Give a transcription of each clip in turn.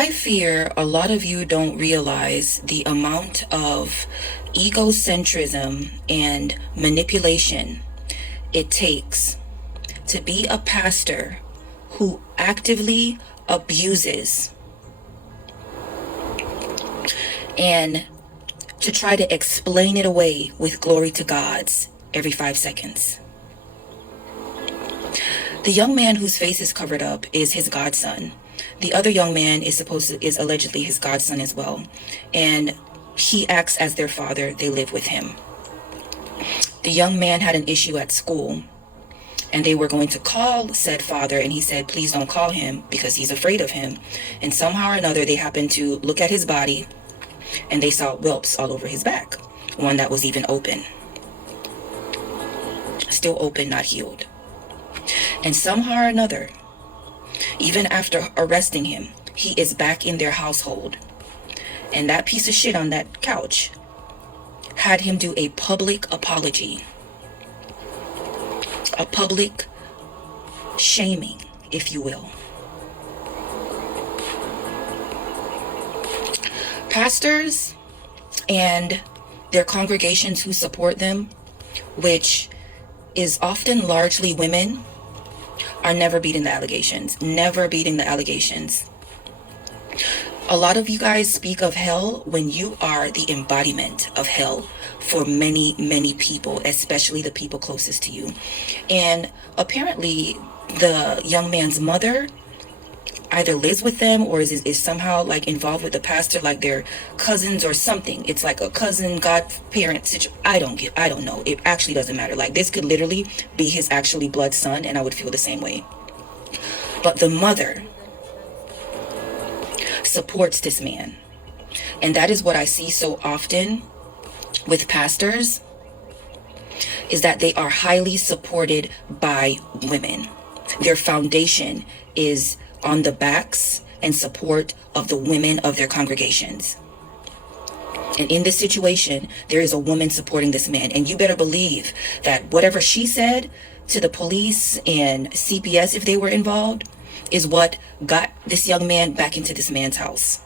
I fear a lot of you don't realize the amount of egocentrism and manipulation it takes to be a pastor who actively abuses and to try to explain it away with glory to God's every 5 seconds. The young man whose face is covered up is his godson. The other young man is allegedly his godson as well. And he acts as their father. They live with him. The young man had an issue at school, and they were going to call said father, and he said, please don't call him because he's afraid of him. And somehow or another, they happened to look at his body, and they saw whelps all over his back. One that was even open. Still open, not healed. And somehow or another, even after arresting him, he is back in their household. And that piece of shit on that couch had him do a public apology. A public shaming, if you will. Pastors and their congregations who support them, which is often largely women, are never beating the allegations. Never beating the allegations. A lot of you guys speak of hell when you are the embodiment of hell for many, many people, especially the people closest to you. And apparently the young man's mother either lives with them or is somehow like involved with the pastor, like they're cousins or something. It's like a cousin, godparent situation. I don't know. It actually doesn't matter. Like this could literally be his actually blood son, and I would feel the same way. But the mother supports this man. And that is what I see so often with pastors, is that they are highly supported by women. Their foundation is on the backs and support of the women of their congregations. And in this situation, there is a woman supporting this man. And you better believe that whatever she said to the police and CPS, if they were involved, is what got this young man back into this man's house.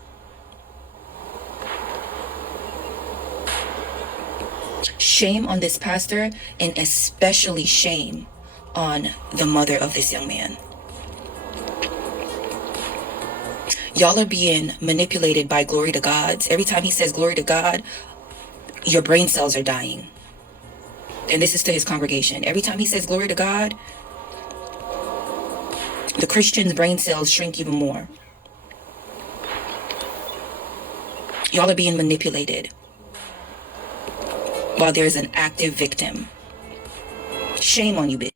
Shame on this pastor, and especially shame on the mother of this young man. Y'all are being manipulated by glory to God. Every time he says glory to God, your brain cells are dying. And this is to his congregation. Every time he says glory to God, the Christian's brain cells shrink even more. Y'all are being manipulated while there's an active victim. Shame on you, bitch.